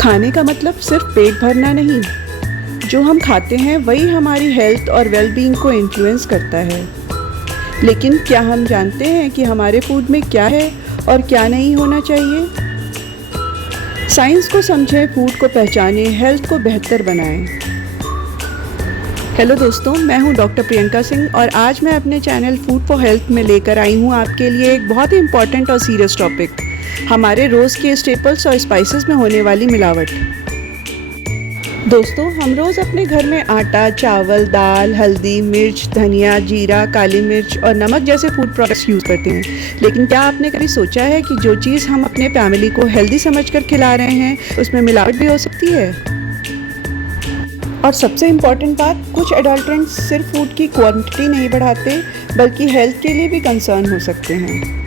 खाने का मतलब सिर्फ पेट भरना नहीं, जो हम खाते हैं वही हमारी हेल्थ और वेलबींग को इन्फ्लुएंस करता है। लेकिन क्या हम जानते हैं कि हमारे फूड में क्या है और क्या नहीं होना चाहिए? साइंस को समझें, फूड को पहचानें, हेल्थ को बेहतर बनाएं। हेलो दोस्तों, मैं हूं डॉक्टर प्रियंका सिंह और आज मैं अपने चैनल फूड फॉर हेल्थ में लेकर आई हूं आपके लिए एक बहुत ही इम्पॉर्टेंट और सीरियस टॉपिक, हमारे रोज़ के स्टेपल्स और स्पाइसेस में होने वाली मिलावट। दोस्तों, हम रोज़ अपने घर में आटा, चावल, दाल, हल्दी, मिर्च, धनिया, जीरा, काली मिर्च और नमक जैसे फूड प्रोडक्ट्स यूज़ करते हैं। लेकिन क्या आपने कभी सोचा है कि जो चीज़ हम अपने फैमिली को हेल्दी समझकर खिला रहे हैं उसमें मिलावट भी हो सकती है? और सबसे इम्पॉर्टेंट बात, कुछ एडल्ट्रेंट्स सिर्फ फूड की क्वांटिटी नहीं बढ़ाते बल्कि हेल्थ के लिए भी कंसर्न हो सकते हैं।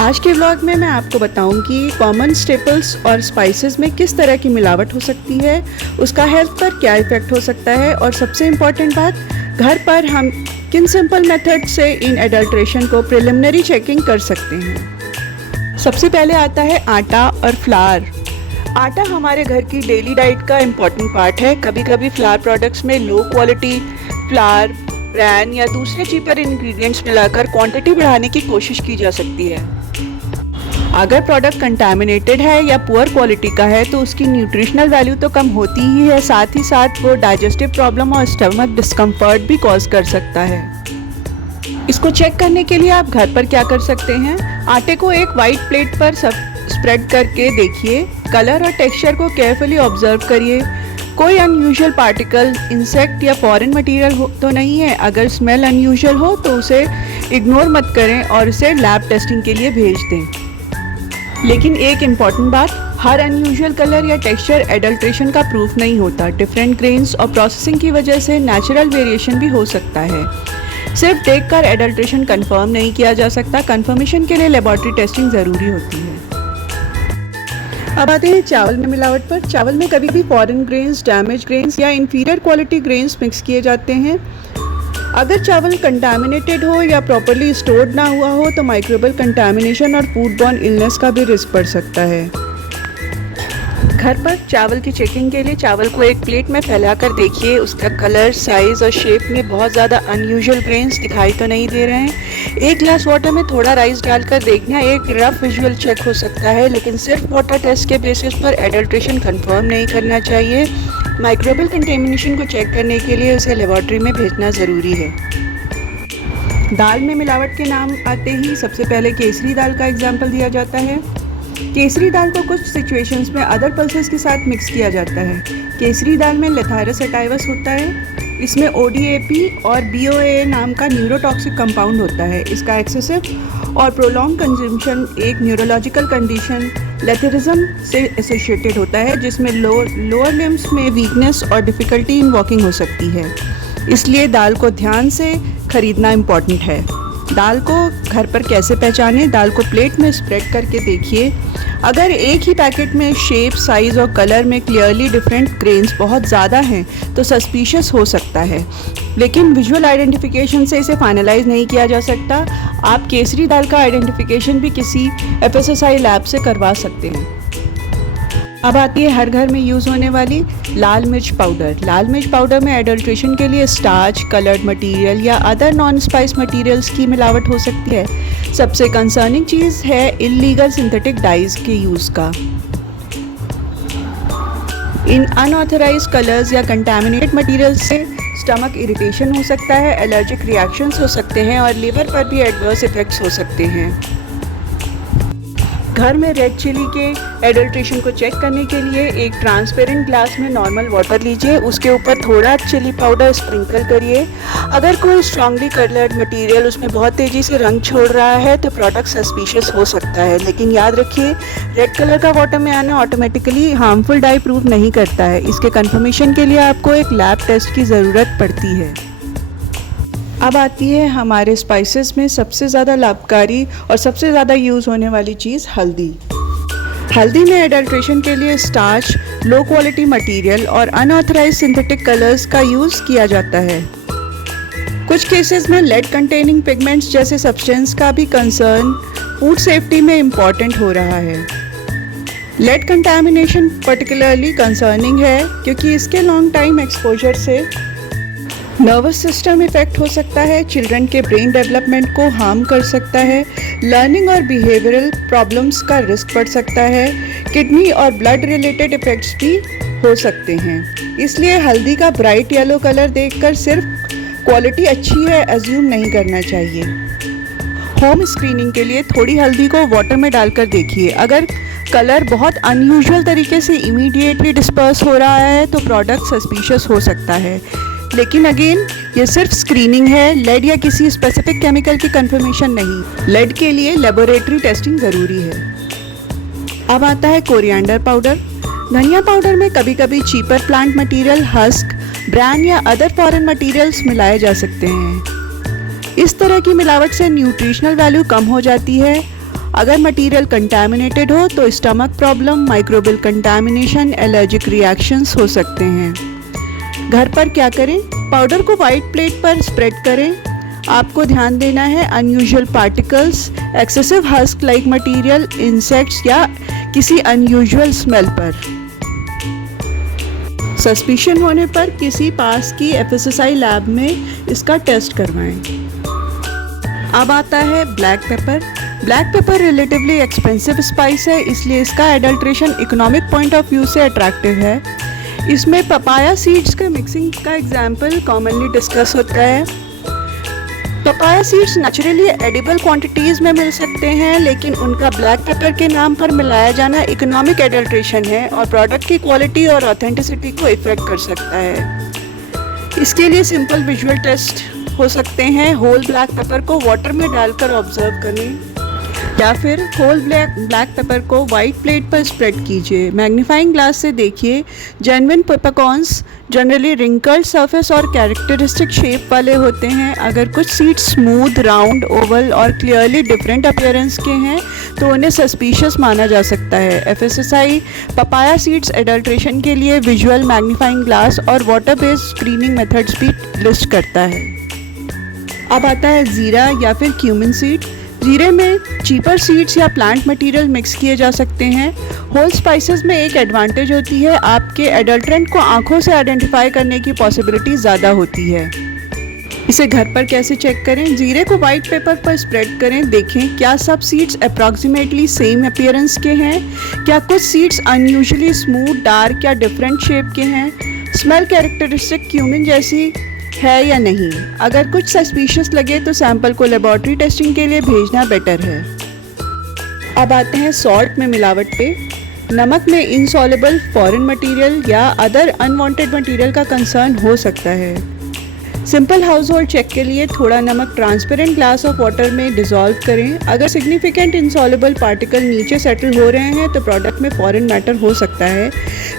आज के व्लॉग में मैं आपको बताऊंगी कॉमन स्टेपल्स और स्पाइसेस में किस तरह की मिलावट हो सकती है, उसका हेल्थ पर क्या इफ़ेक्ट हो सकता है और सबसे इम्पॉर्टेंट बात, घर पर हम किन सिंपल मेथड से इन एडल्ट्रेशन को प्रिलिमिनरी चेकिंग कर सकते हैं। सबसे पहले आता है आटा और फ्लावर। आटा हमारे घर की डेली डाइट का इम्पॉर्टेंट पार्ट है। कभी कभी फ्लावर प्रोडक्ट्स में लो क्वालिटी फ्लावर, ब्रांड या दूसरे चीपर इंग्रेडिएंट्स मिलाकर क्वांटिटी बढ़ाने की कोशिश की जा सकती है। अगर प्रोडक्ट कंटामिनेटेड है या पुअर क्वालिटी का है तो उसकी न्यूट्रिशनल वैल्यू तो कम होती ही है, साथ ही साथ वो डाइजेस्टिव प्रॉब्लम और स्टमक डिस्कम्फर्ट भी कॉज कर सकता है। इसको चेक करने के लिए आप घर पर क्या कर सकते हैं, आटे को एक वाइट प्लेट पर स्प्रेड करके देखिए, कलर और टेक्सचर को केयरफुली ऑब्जर्व करिए। कोई अनयूजुअल पार्टिकल, इंसेक्ट या फॉरेन मटेरियल तो नहीं है। अगर स्मेल अनयूजुअल हो तो उसे इग्नोर मत करें और इसे लैब टेस्टिंग के लिए भेज दें। लेकिन एक इम्पॉर्टेंट बात, हर अनयूजुअल कलर या टेक्सचर एडल्ट्रेशन का प्रूफ नहीं होता। डिफरेंट ग्रेन्स और प्रोसेसिंग की वजह से नेचुरल वेरिएशन भी हो सकता है। सिर्फ देखकर एडल्ट्रेशन कंफर्म नहीं किया जा सकता, कंफर्मेशन के लिए लेबोरेटरी टेस्टिंग ज़रूरी होती है। अब आते हैं चावल में मिलावट पर। चावल में कभी भी फॉरेन ग्रेन्स, डैमेज ग्रेन्स या इन्फीरियर क्वालिटी ग्रेन्स मिक्स किए जाते हैं। अगर चावल कंटामिनेटेड हो या प्रॉपरली स्टोर्ड ना हुआ हो तो माइक्रोबियल कंटामिनेशन और फूड बॉर्न इलनेस का भी रिस्क बढ़ सकता है। घर पर चावल की चेकिंग के लिए चावल को एक प्लेट में फैलाकर देखिए, उसका कलर, साइज और शेप में बहुत ज़्यादा अनयूजुअल ग्रेन्स दिखाई तो नहीं दे रहे हैं। एक ग्लास वाटर में थोड़ा राइस डालकर देखना एक रफ विजुअल चेक हो सकता है, लेकिन सिर्फ वाटर टेस्ट के बेसिस पर एडल्ट्रेशन कंफर्म नहीं करना चाहिए। माइक्रोबियल कंटेमिनेशन को चेक करने के लिए उसे लेबोरेटरी में भेजना ज़रूरी है। दाल में मिलावट के नाम आते ही सबसे पहले केसरी दाल का एग्जाम्पल दिया जाता है। केसरी दाल को कुछ सिचुएशंस में अदर पल्सेस के साथ मिक्स किया जाता है। केसरी दाल में लेथायरस सटाइवस होता है। इसमें ODAP और BOAA नाम का न्यूरोटॉक्सिक कंपाउंड होता है। इसका एक्सेसिव और प्रोलॉन्ग कंजम्पशन एक न्यूरोलॉजिकल कंडीशन लेथरिज्म से एसोसिएटेड होता है, जिसमें लोअर लिम्स में वीकनेस और डिफ़िकल्टी इन वॉकिंग हो सकती है। इसलिए दाल को ध्यान से खरीदना इम्पॉर्टेंट है। दाल को घर पर कैसे पहचानें? दाल को प्लेट में स्प्रेड करके देखिए। अगर एक ही पैकेट में शेप, साइज़ और कलर में क्लियरली डिफरेंट ग्रेन्स बहुत ज़्यादा हैं तो सस्पिशियस हो सकता है, लेकिन विजुअल आइडेंटिफिकेशन से इसे फाइनलाइज नहीं किया जा सकता। आप केसरी दाल का आइडेंटिफिकेशन भी किसी FSSAI लैब से करवा सकते हैं। अब आती है हर घर में यूज़ होने वाली लाल मिर्च पाउडर। लाल मिर्च पाउडर में एडल्ट्रेशन के लिए स्टार्च, कलर्ड मटेरियल या अदर नॉन स्पाइस मटेरियल्स की मिलावट हो सकती है। सबसे कंसर्निंग चीज़ है इल्लीगल सिंथेटिक डाइज के यूज़ का। इन अनऑथराइज्ड कलर्स या कंटामिनेटेड मटेरियल्स से स्टमक इरिटेशन हो सकता है, एलर्जिक रिएक्शंस हो सकते हैं और लिवर पर भी एडवर्स इफेक्ट्स हो सकते हैं। घर में रेड चिली के एडल्ट्रेशन को चेक करने के लिए एक ट्रांसपेरेंट ग्लास में नॉर्मल वाटर लीजिए, उसके ऊपर थोड़ा चिली पाउडर स्प्रिंकल करिए। अगर कोई स्ट्रांगली कलर्ड मटेरियल उसमें बहुत तेज़ी से रंग छोड़ रहा है तो प्रोडक्ट सस्पिशियस हो सकता है, लेकिन याद रखिए रेड कलर का वाटर में आना ऑटोमेटिकली हार्मफुल डाई प्रूव नहीं करता है। इसके कंफर्मेशन के लिए आपको एक लैब टेस्ट की ज़रूरत पड़ती है। अब आती है हमारे स्पाइसेस में सबसे ज़्यादा लाभकारी और सबसे ज़्यादा यूज़ होने वाली चीज़, हल्दी। हल्दी में एडल्ट्रेशन के लिए स्टार्च, लो क्वालिटी मटेरियल और अनऑथराइज्ड सिंथेटिक कलर्स का यूज़ किया जाता है। कुछ केसेस में लेड कंटेनिंग पिगमेंट्स जैसे सब्सटेंस का भी कंसर्न फूड सेफ्टी में इम्पॉर्टेंट हो रहा है। लेड कंटामिनेशन पर्टिकुलरली कंसर्निंग है क्योंकि इसके लॉन्ग टाइम एक्सपोजर से नर्वस सिस्टम इफेक्ट हो सकता है, चिल्ड्रन के ब्रेन डेवलपमेंट को हार्म कर सकता है, लर्निंग और बिहेवियरल प्रॉब्लम्स का रिस्क बढ़ सकता है, किडनी और ब्लड रिलेटेड इफेक्ट्स भी हो सकते हैं। इसलिए हल्दी का ब्राइट येलो कलर देखकर सिर्फ क्वालिटी अच्छी है एज्यूम नहीं करना चाहिए। होम स्क्रीनिंग के लिए थोड़ी हल्दी को वाटर में डालकर देखिए। अगर कलर बहुत अनयूजुअल तरीके से इमीडिएटली डिस्पर्स हो रहा है तो प्रोडक्ट सस्पिशियस हो सकता है, लेकिन अगेन ये सिर्फ स्क्रीनिंग है, लेड या किसी स्पेसिफिक केमिकल की कंफर्मेशन नहीं। लेड के लिए लेबोरेटरी टेस्टिंग ज़रूरी है। अब आता है कोरिएंडर पाउडर। धनिया पाउडर में कभी कभी cheaper plant material, husk, brand या अदर फॉरेन मटेरियल्स मिलाए जा सकते हैं। इस तरह की मिलावट से न्यूट्रिशनल वैल्यू कम हो जाती है। अगर मटेरियल कंटामिनेटेड हो तो stomach problem, microbial contamination, allergic reactions हो सकते हैं। घर पर क्या करें? पाउडर को वाइट प्लेट पर स्प्रेड करें। आपको ध्यान देना है unusual particles, excessive husk like material, insects या किसी अनयूजुअल स्मेल पर। सस्पिशन होने पर किसी पास की एफएसएसआई लैब में इसका टेस्ट करवाएं। अब आता है black pepper. Black pepper relatively expensive spice है, इसलिए इसका adulteration economic point of view से अट्रैक्टिव है। इसमें पपाया सीड्स का मिक्सिंग का एग्जाम्पल कॉमनली डिस्कस होता है। Papaya seeds naturally edible quantities में मिल सकते हैं, लेकिन उनका ब्लैक पेपर के नाम पर मिलाया जाना इकोनॉमिक एडल्ट्रेशन है और प्रोडक्ट की क्वालिटी और ऑथेंटिसिटी को इफेक्ट कर सकता है। इसके लिए सिंपल विजुअल टेस्ट हो सकते हैं। होल ब्लैक पेपर को वाटर में डालकर ऑब्जर्व करें या फिर होल ब्लैक पेपर को वाइट प्लेट पर स्प्रेड कीजिए। मैग्नीफाइंग ग्लास से देखिए। Genuine peppercorns generally wrinkled surface और कैरेक्टरिस्टिक शेप वाले होते हैं। अगर कुछ सीड्स स्मूथ, राउंड, ओवल और क्लियरली डिफरेंट अपीयरेंस के हैं तो उन्हें सस्पिशियस माना जा सकता है। एफएसएसआई पपाया सीड्स एडल्ट्रेशन के लिए विजुअल, मैग्नीफाइंग ग्लास और वाटर बेस्ड स्क्रीनिंग मेथड्स भी लिस्ट करता है। अब आता है जीरा या फिर क्यूमिन सीड। जीरे में चीपर सीड्स या प्लांट मटेरियल मिक्स किए जा सकते हैं। होल स्पाइसेस में एक एडवांटेज होती है, आपके एडल्ट्रेंट को आंखों से आइडेंटिफाई करने की पॉसिबिलिटी ज़्यादा होती है। इसे घर पर कैसे चेक करें? जीरे को वाइट पेपर पर स्प्रेड करें। देखें क्या सब सीड्स अप्रॉक्सीमेटली सेम अपीयरेंस के हैं, क्या कुछ सीड्स अनयूजुअली स्मूथ, डार्क या डिफरेंट शेप के हैं, स्मेल कैरेक्टरिस्टिक क्यूमिन जैसी है या नहीं। अगर कुछ सस्पिशियस लगे तो सैंपल को लेबोरेटरी टेस्टिंग के लिए भेजना बेटर है। अब आते हैं सॉल्ट में मिलावट पे। नमक में इनसॉल्युबल फॉरेन मटेरियल या अदर अनवांटेड मटेरियल का कंसर्न हो सकता है। सिंपल हाउस होल्ड चेक के लिए थोड़ा नमक ट्रांसपेरेंट ग्लास ऑफ वाटर में डिसॉल्व करें। अगर सिग्निफिकेंट इनसॉल्युबल पार्टिकल नीचे सेटल हो रहे हैं तो प्रोडक्ट में फॉरेन मैटर हो सकता है,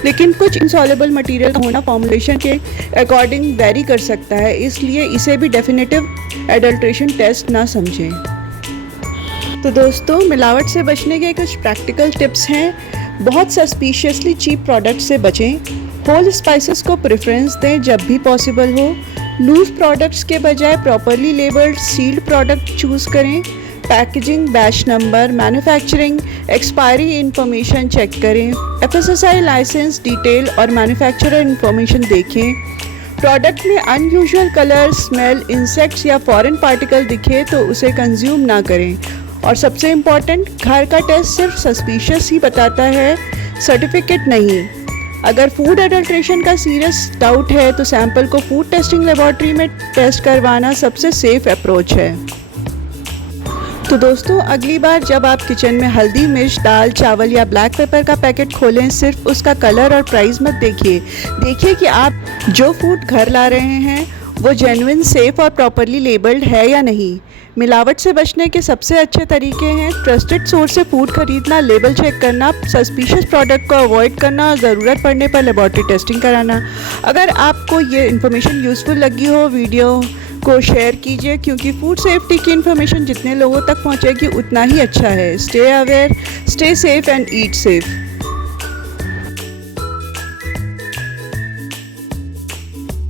लेकिन कुछ इनसॉल्युबल मटेरियल का होना फॉर्मुलेशन के अकॉर्डिंग वेरी कर सकता है, इसलिए इसे भी डेफिनेटिव एडल्ट्रेशन टेस्ट ना समझें। तो दोस्तों, मिलावट से बचने के कुछ प्रैक्टिकल टिप्स हैं। बहुत सस्पिशियसली चीप प्रोडक्ट से बचें। होल स्पाइसेस को प्रेफरेंस दें जब भी पॉसिबल हो। लूज प्रोडक्ट्स के बजाय properly labelled sealed product choose करें। Packaging, batch number, manufacturing, expiry information check करें। एफएसएसआई लाइसेंस डिटेल और मैन्युफैक्चरर इंफॉर्मेशन देखें। प्रोडक्ट में अनयूजुअल कलर, स्मेल, इंसेक्ट्स या फॉरेन पार्टिकल दिखे तो उसे कंज्यूम ना करें। और सबसे इम्पॉर्टेंट, घर का टेस्ट सिर्फ सस्पिशियस ही बताता है, सर्टिफिकेट नहीं। अगर फूड एडल्ट्रेशन का सीरियस डाउट है तो सैंपल को फूड टेस्टिंग लेबोरेटरी में टेस्ट करवाना सबसे सेफ अप्रोच है। तो दोस्तों, अगली बार जब आप किचन में हल्दी, मिर्च, दाल, चावल या ब्लैक पेपर का पैकेट खोलें, सिर्फ उसका कलर और प्राइस मत देखिए कि आप जो फूड घर ला रहे हैं वो जेन्युइन, सेफ और प्रॉपरली लेबल्ड है या नहीं। मिलावट से बचने के सबसे अच्छे तरीके हैं ट्रस्टेड सोर्स से फूड खरीदना, लेबल चेक करना, सस्पिशियस प्रोडक्ट को अवॉइड करना और ज़रूरत पड़ने पर लेबोरेटरी टेस्टिंग कराना। अगर आपको ये इन्फॉर्मेशन यूज़फुल लगी हो, वीडियो को शेयर कीजिए, क्योंकि फूड सेफ्टी की इन्फॉर्मेशन जितने लोगों तक पहुँचेगी उतना ही अच्छा है। Stay aware, stay safe and eat safe.